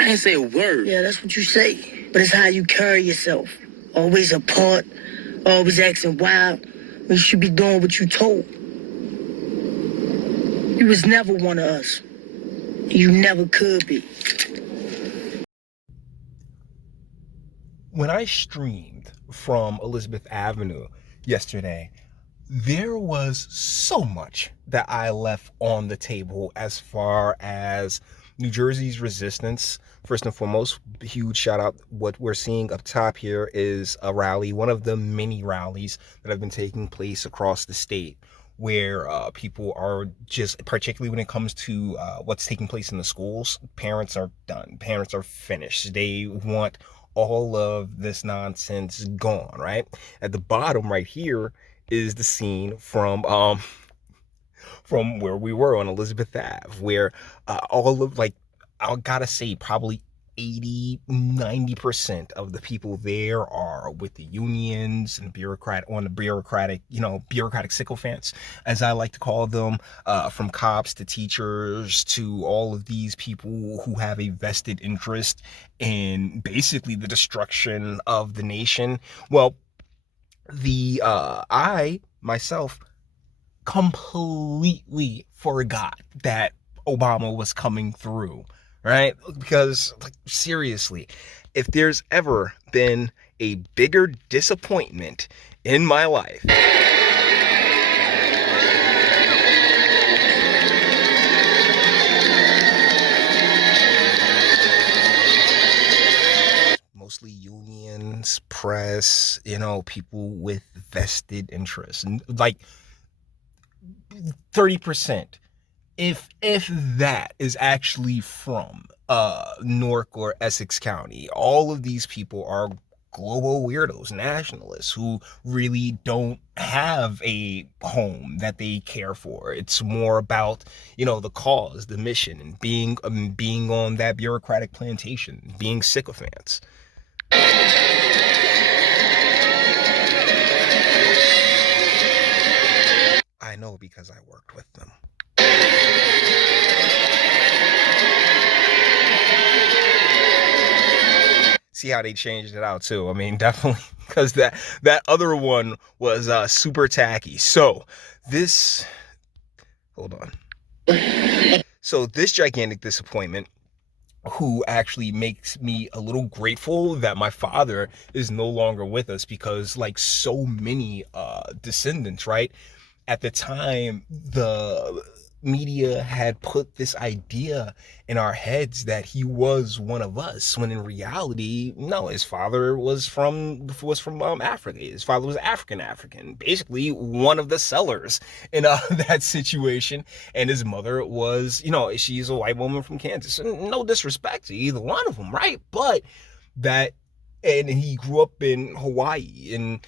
I ain't say a word. Yeah, that's what you say. But it's how you carry yourself. Always apart, always acting wild. When you should be doing what you told. You was never one of us. You never could be. When I streamed from Elizabeth Avenue yesterday, there was so much that I left on the table as far as New Jersey's resistance. First and foremost, huge shout out. What we're seeing up top here is a rally, one of the many rallies that have been taking place across the state, where people are just, particularly when it comes to what's taking place in the schools, parents are done. Parents are finished. They want all of this nonsense gone, right? At the bottom right here is the scene from where we were on Elizabeth Ave, where all of, like, I gotta say, probably 80-90% of the people there are with the unions and bureaucratic sycophants, as I like to call them, from cops to teachers to all of these people who have a vested interest in basically the destruction of the nation. Well, I myself completely forgot that Obama was coming through, right? Because, like, seriously, if there's ever been a bigger disappointment in my life, mostly unions, press, people with vested interests, and like 30%, if that, is actually from Newark or Essex County. All of these people are global weirdos, nationalists who really don't have a home that they care for. It's more about, the cause, the mission, and being on that bureaucratic plantation, being sycophants. I know, because I worked with them. See how they changed it out too. I mean, definitely, because that other one was super tacky. So hold on. So this gigantic disappointment, who actually makes me a little grateful that my father is no longer with us, because, like so many descendants, right? At the time, the media had put this idea in our heads that he was one of us, when in reality, no, his father was from Africa. His father was African, basically one of the sellers in that situation, and his mother was, she's a white woman from Kansas. No disrespect to either one of them, right? But that, and he grew up in Hawaii, and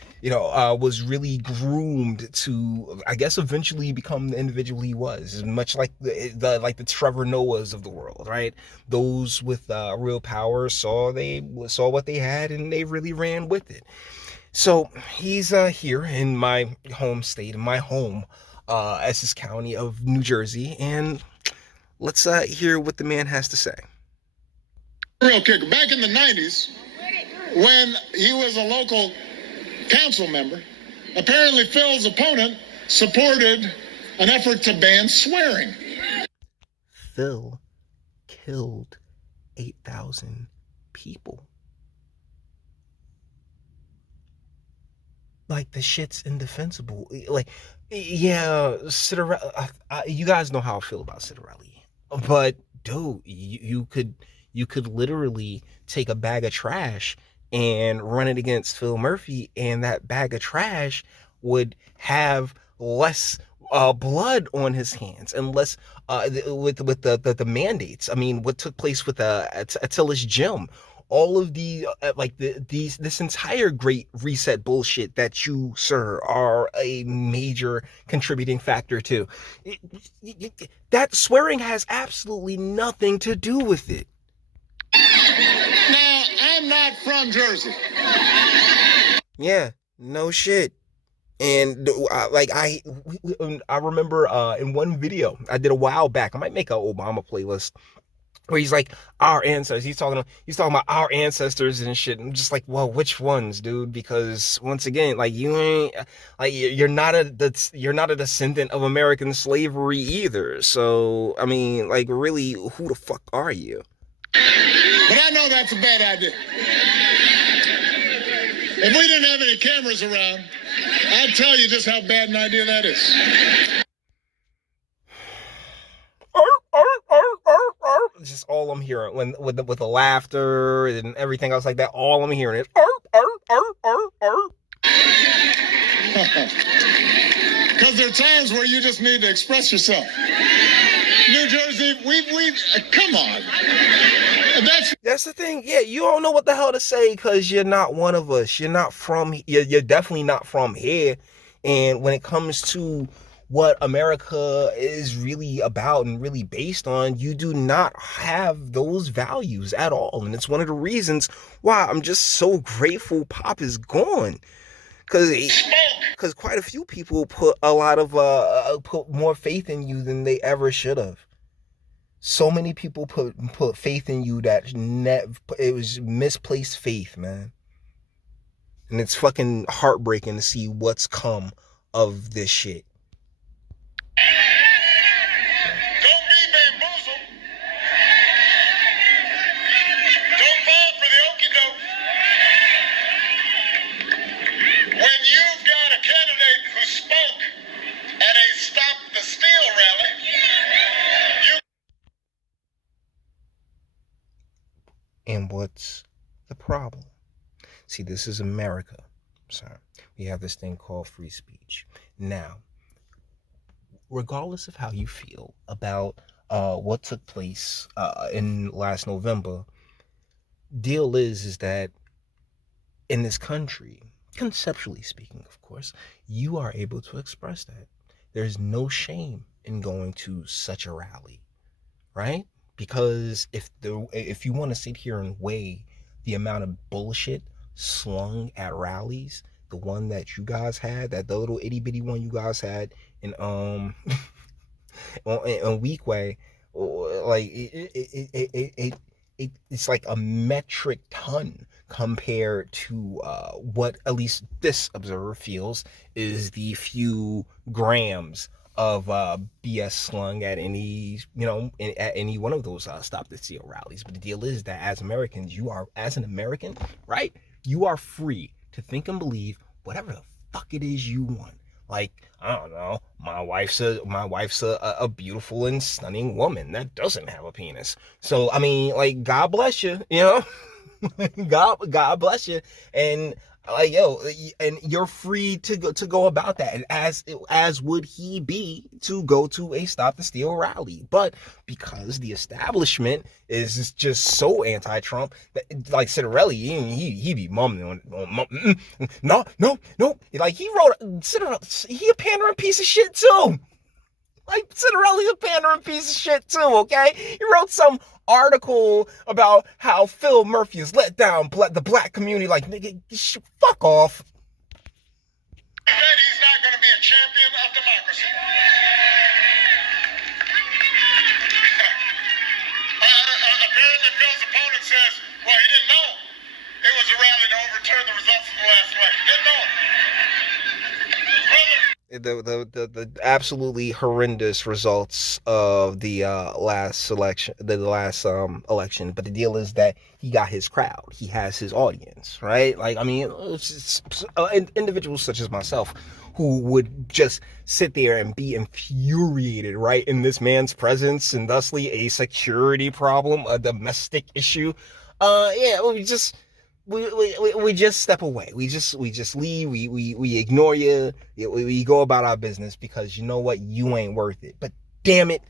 was really groomed to, I guess, eventually become the individual he was, much like the Trevor Noahs of the world, right? Those with real power saw what they had, and they really ran with it. So he's here in my home state, in my home, Essex County of New Jersey, and let's hear what the man has to say. Real kicker. Back in the 90s, when he was a local council member, apparently Phil's opponent supported an effort to ban swearing. Phil killed 8,000 people. Like, the shit's indefensible. Like, yeah, Citarelli, you guys know how I feel about Citarelli, but dude, you could literally take a bag of trash and run it against Phil Murphy, and that bag of trash would have less blood on his hands, and less with the mandates. I mean, what took place with Attila's gym, all of the this entire Great Reset bullshit that you, sir, are a major contributing factor to. That swearing has absolutely nothing to do with it. Now, I'm not from Jersey. Yeah, no shit. And I remember in one video I did a while back, I might make an Obama playlist where he's like, our ancestors. He's talking about our ancestors and shit. I'm just like, well, which ones, dude? Because once again, like, you ain't, like, you're not a descendant of American slavery either. So I mean, like, really, who the fuck are you? But I know that's a bad idea. If we didn't have any cameras around, I'd tell you just how bad an idea that is. Just all I'm hearing when with the laughter and everything else like that. All I'm hearing is Because there are times where you just need to express yourself. New Jersey, we come on. That's the thing. Yeah, you don't know what the hell to say because you're not one of us. You're not from. You're definitely not from here. And when it comes to what America is really about and really based on, you do not have those values at all. And it's one of the reasons why I'm just so grateful Pop is gone. Because quite a few people put a lot of put more faith in you than they ever should have. So many people put faith in you that it was misplaced faith, man. And it's fucking heartbreaking to see what's come of this shit. Don't be bamboozled. Don't fall for the okie doke. When you've got a candidate who spoke at a Stop the Steal rally, And what's the problem? See, this is America, sir. We have this thing called free speech. Now, regardless of how you feel about what took place in last November, deal is that in this country, conceptually speaking, of course, you are able to express that. There's no shame in going to such a rally, right? Because if you want to sit here and weigh the amount of bullshit slung at rallies, the one that you guys had, the little itty bitty one you guys had in on Weekway, like it's like a metric ton compared to what at least this observer feels is the few grams of BS slung at any one of those Stop the Steal rallies. But the deal is that as Americans, as an American, right? You are free to think and believe whatever the fuck it is you want. Like, I don't know, my wife's a beautiful and stunning woman that doesn't have a penis. So I mean, like, God bless you, you know. God bless you, and like, yo, and you're free to go about that, and as would he be to go to a Stop the Steal rally. But because the establishment is just so anti-Trump, that, like, Citarelli, he be mumbling on no, like, he wrote Citarelli, he a pandering piece of shit too. Like, Citarelli's a pandering piece of shit too, okay? He wrote some article about how Phil Murphy has let down the black community. Like, nigga, fuck off. I bet he's not going to be a champion of democracy. Apparently, Phil's opponent says, well, he didn't know it was a rally to overturn the results of the last election. Didn't know it. The absolutely horrendous results of the last election, but the deal is that he got his crowd, he has his audience, right? Like, I mean, individuals such as myself who would just sit there and be infuriated, right, in this man's presence, and thusly a security problem, a domestic issue. We just step away. We just leave. We ignore you. We go about our business because you know what? You ain't worth it. But damn it,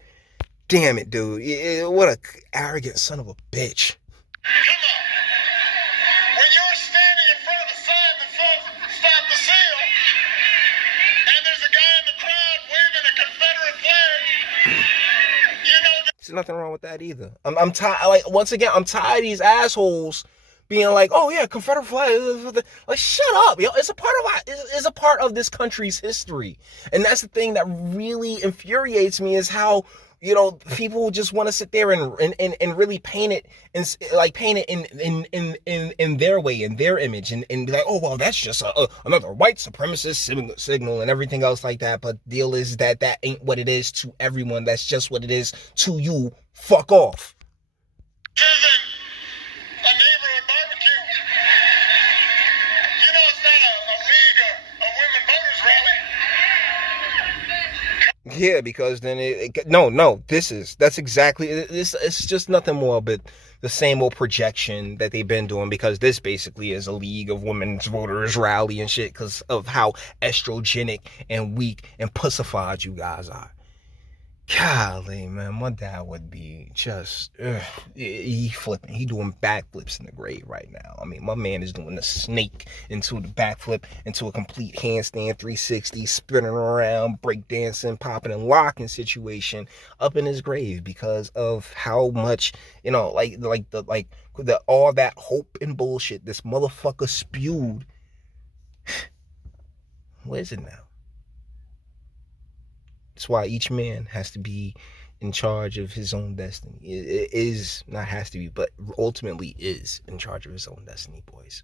dude. What a arrogant son of a bitch. Come on. When you're standing in front of a sign that says Stop the Steal, and there's a guy in the crowd waving a Confederate flag, you know there's nothing wrong with that either. I'm tired. Like, once again, I'm tired of these assholes being like, oh yeah, Confederate flag. Like, shut up, yo. It's a part of this country's history. And that's the thing that really infuriates me, is how You know, people just want to sit there and really paint it and like paint it in their way, in their image, and be like, oh well, that's just another white supremacist signal and everything else like that. But the deal is that ain't what it is to everyone. That's just what it is to you. Fuck off. A neighborhood barbecue. You know it's not a league of women voters rally. Yeah, because then that's exactly this. It's just nothing more but the same old projection that they've been doing, because this basically is a League of Women's Voters rally and shit because of how estrogenic and weak and pussified you guys are. Golly, man, my dad would be just, he flipping. He doing backflips in the grave right now. I mean, my man is doing a snake into the backflip, into a complete handstand 360, spinning around, breakdancing, popping and locking situation up in his grave because of how much, you know, all that hope and bullshit this motherfucker spewed. Where is it now? That's why each man has to be in charge of his own destiny. It is, not has to be, but ultimately is in charge of his own destiny, boys.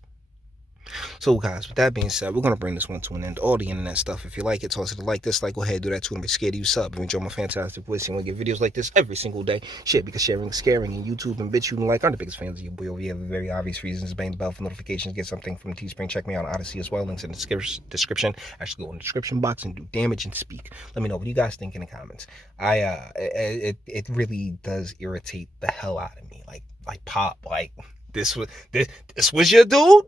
So guys, with that being said, we're going to bring this one to an end. All the internet stuff, if you like it, toss it a like, dislike, go ahead, do that too. Don't be scared to sub. If you enjoy my fantastic voice and want to get videos like this every single day, shit, because sharing is scaring, and YouTube and Bitchute and like are the biggest fans of your boy over here for very obvious reasons. Bang the bell for notifications, get something from Teespring. Check me out on Odyssey as well. Links in the description. Actually go in the description box and do damage and speak. Let me know what you guys think in the comments. It really does irritate the hell out of me. Like Pop, like this was your dude?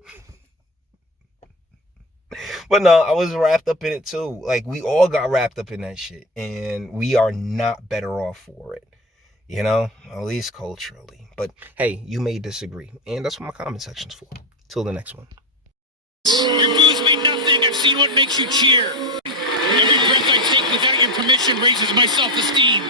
But no, I was wrapped up in it too. Like, we all got wrapped up in that shit, and we are not better off for it, you know, at least culturally. But hey, you may disagree, and that's what my comment section's for. Till the next one. Your booze mean nothing. I've seen what makes you cheer. Every breath I take without your permission raises my self-esteem.